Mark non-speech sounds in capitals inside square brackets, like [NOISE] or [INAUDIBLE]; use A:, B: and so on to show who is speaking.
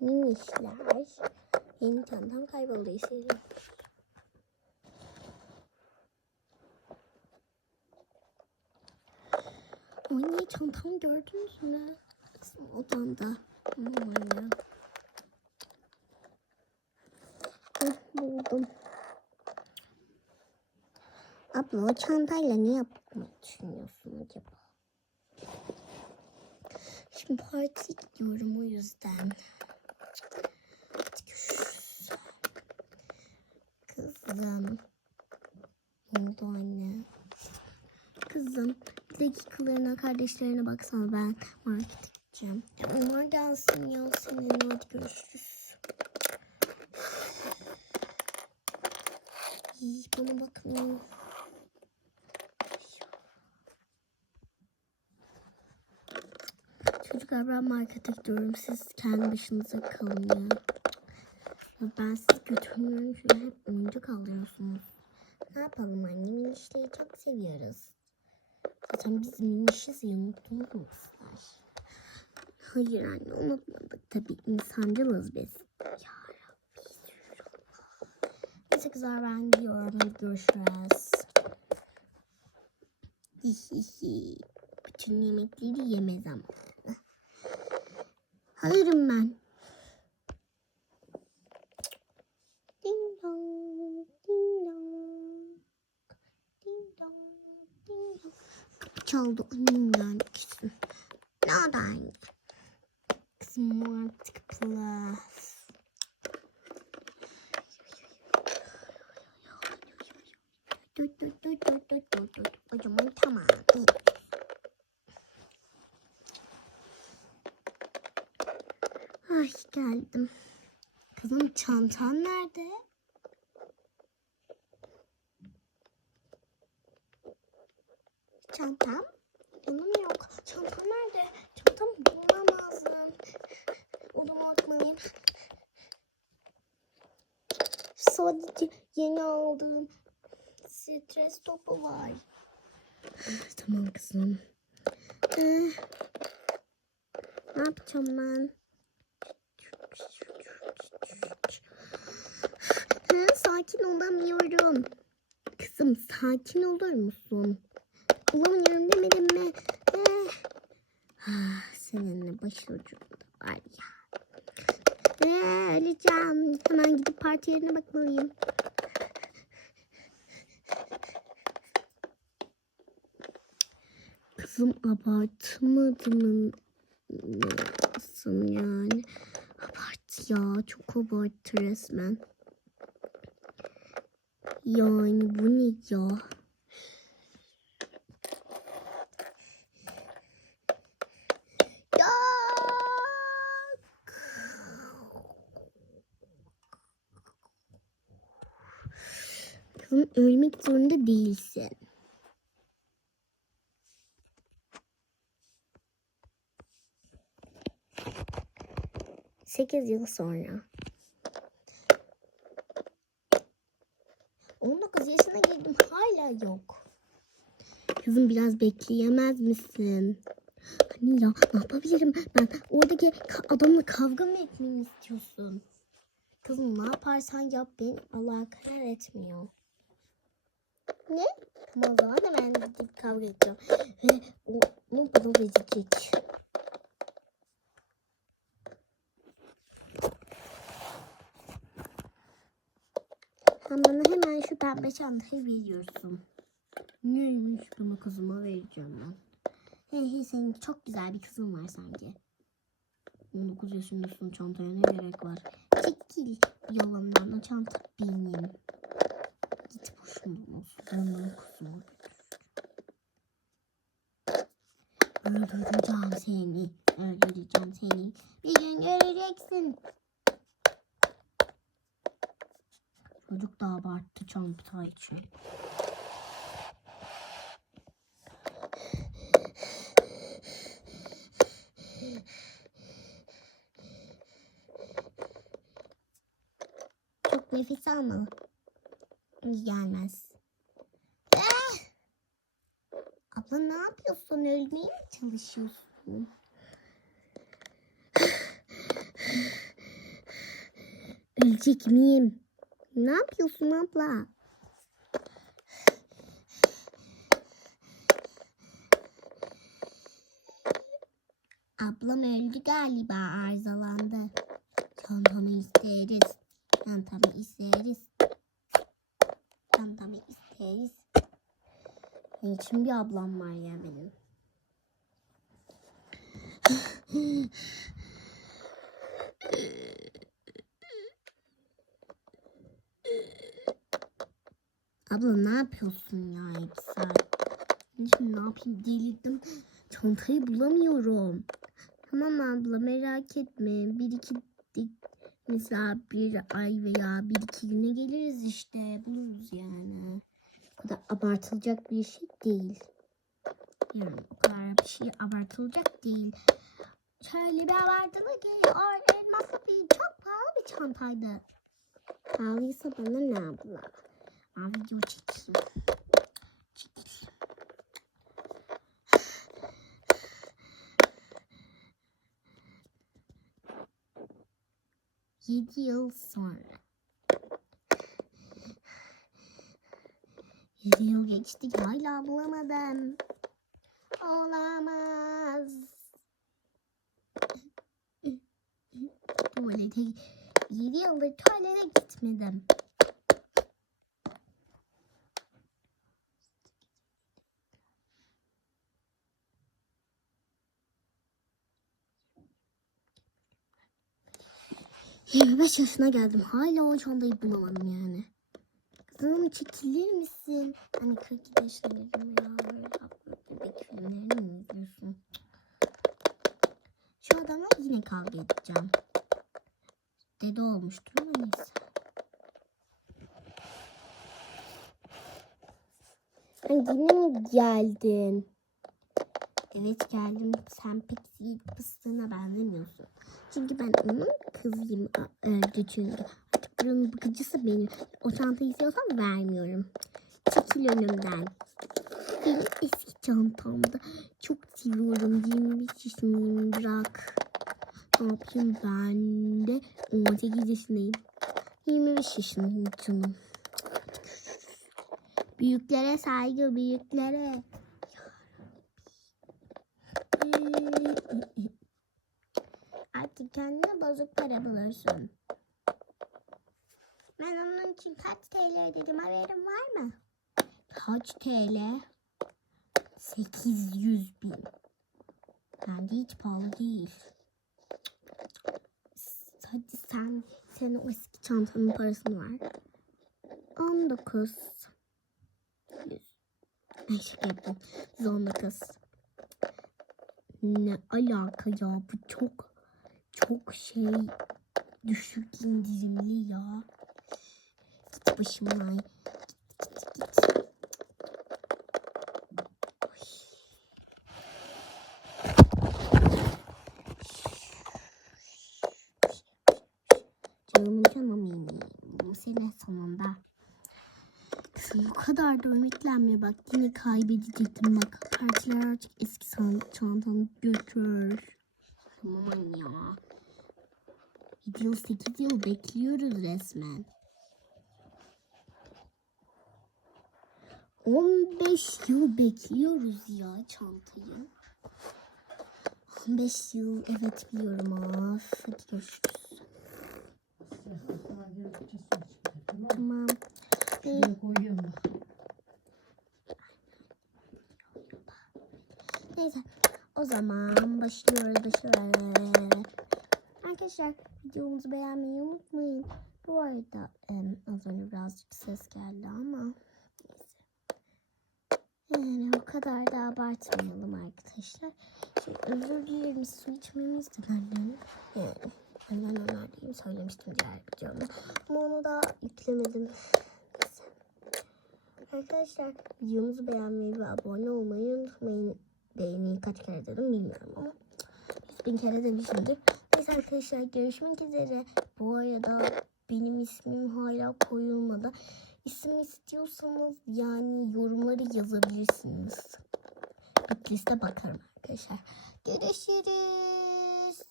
A: Minişler. Benim çantam kayboldu hissediyorum. Anne çantamı gördünüz mü? Kızım odamda. Anne. Heh, buldum. Abla o çantayla ne yapmayı düşünüyorsun acaba? Şimdi parti gidiyorum o yüzden. Hadi görüşürüz. Kızım. Ne oldu anne? Kızım bir dakikalarına kardeşlerine baksana ben markete gideceğim. Ya onlar gelsin ya seninle hadi görüşürüz. İyi bana bakmıyor. Çocuklar ben markete gidiyorum. Siz kendi başınıza kalın ya. Ben sizi götürmüyorum çünkü hep oyuncak alıyorsunuz. Ne yapalım anne? Minişleri çok seviyoruz. Zaten biz minişiz ya unuttunuz? Hayır anne unutmadık. Tabii insancılız biz. Ya Rabbi. Neyse kızlar ben gidiyorum. Hadi görüşürüz. Hihihi. [LAUGHS] Bütün yemekleri yeme zamanı. Hazırım ben. Çaldı annem geldi kesin. Ne oldu anne? Kızım artık plus. Dur. O zaman tamam. Ay geldim. Kızım çantan nerede? Çantam? Benim yok. Çantam nerede? Çantam bulmam lazım. Odama atmalıyım. Sadece yeni aldığım stres topu var. Tamam kızım. Ee, ne yapacağım ben? Hı, sakin olamıyorum. Kızım sakin olur musun? Olamıyorum demedim mi? Eh. Ah, seninle başucumda var ya. Eh, öleceğim. Hemen gidip parti yerine bakmalıyım. Kızım abartmadın mısın yani? Abarttı ya. Çok abarttı resmen. Yani bu ne ya? Ölmek zorunda değilsin. Sekiz yıl sonra. 19 yaşına girdim hala yok. Kızım biraz bekleyemez misin? Hani ya ne yapabilirim ben oradaki adamla kavga mı etmemi istiyorsun? Kızım ne yaparsan yap beni Allah karar etmiyor. Ne? Tamam o zaman hemen gidip kavga edeceğim. Ve onu bana verecek. Sen bana hemen şu pembe çantayı veriyorsun. Neymiş bunu kızıma vereceğim ben. Hey hey senin çok güzel bir kızın var sanki. 19 yaşındasın çantaya ne gerek var? Çekil yolumdan o çanta benim. Git boşuna olsun. Ondan kızıma. Öldüreceğim seni. Öldüreceğim seni. Bir gün göreceksin. Çocuk da abarttı çanta için. Çok nefis ama iyi gelmez. Eh! Abla ne yapıyorsun? Ölmeye mi çalışıyorsun? Ölecek miyim? Ne yapıyorsun abla? Ablam öldü galiba arızalandı. Çantamı isteriz. Çantamı isteriz. Çantamı isteriz. Ne için bir ablam var ya benim. Abla ne yapıyorsun ya hep sen? Şimdi ne yapayım delirdim. Çantayı bulamıyorum. Tamam abla merak etme. Bir iki mesela bir ay veya bir iki güne geliriz işte. Buluruz yani. O kadar abartılacak bir şey değil. Yani o kadar bir şey abartılacak değil. Şöyle bir abartılı geliyor. Elmaslı bir çok pahalı bir çantaydı. Pahalıysa bana ne abla? Ben video çekeyim. Yedi yıl sonra. Yedi yıl geçti hala bulamadım. Olamaz. Tuvalete yedi yıldır tuvalete gitmedim. Yirmi beş yaşına geldim. Hala o çantayı bulamadım yani. Kızım çekilir misin? Hani 42 yaşındayım ya. Böyle bebek filmlerini mi izliyorsun? Şu adamla yine kavga edeceğim. Dede olmuştur ama neyse. Ha, yine mi geldin? Evet geldim. Sen pek iyi fıstığına benzemiyorsun. Çünkü ben onun kızıyım. Öldü çünkü. Artık buranın bakıcısı benim. O çantayı istiyorsan vermiyorum. Çekil önümden. Benim eski çantamda. Çok seviyorum. 25 yaşındayım. Bırak. Ne yapayım ben de 18 yaşındayım. 25 yaşındayım canım. Büyüklere saygı, büyüklere. Artık kendine bozuk para bulursun. Ben onun için kaç TL dedim haberin var mı? Kaç TL? 800 bin. Bence hiç pahalı değil. Hadi sen, sen o eski çantanın parasını ver. 19. 100. Ay şaka yaptım. 119. Ne alaka ya bu çok çok şey düşük indirimli ya. Git başımdan. Git git git. Oy. Canım canım benim. Bu sene sonunda. Bu kadar da ümitlenme bak yine kaybedecektim bak. Partiler artık eski çantanı götür. Aman ya. 7 yıl 8 yıl bekliyoruz resmen. 15 yıl bekliyoruz ya çantayı. 15 yıl evet biliyorum of. Hadi görüşürüz.
B: Tamam Şuraya koyuyorum bak.
A: Neyse. O zaman başlıyoruz başlıyoruz. Arkadaşlar videomuzu beğenmeyi unutmayın. Bu arada em, az önce birazcık ses geldi ama neyse. Yani o kadar da abartmayalım arkadaşlar. Şimdi özür dilerim su içmemiz de annem. Yani anneannemler diyeyim söylemiştim diğer videomda. Ama onu da yüklemedim. Arkadaşlar videomuzu beğenmeyi ve abone olmayı unutmayın. Beğeniyi kaç kere dedim bilmiyorum ama 100 bin kere demişimdir. Neyse arkadaşlar görüşmek üzere. Bu arada benim ismim hala koyulmadı. İsim istiyorsanız yani yorumları yazabilirsiniz. Bitliste bakarım arkadaşlar. Görüşürüz.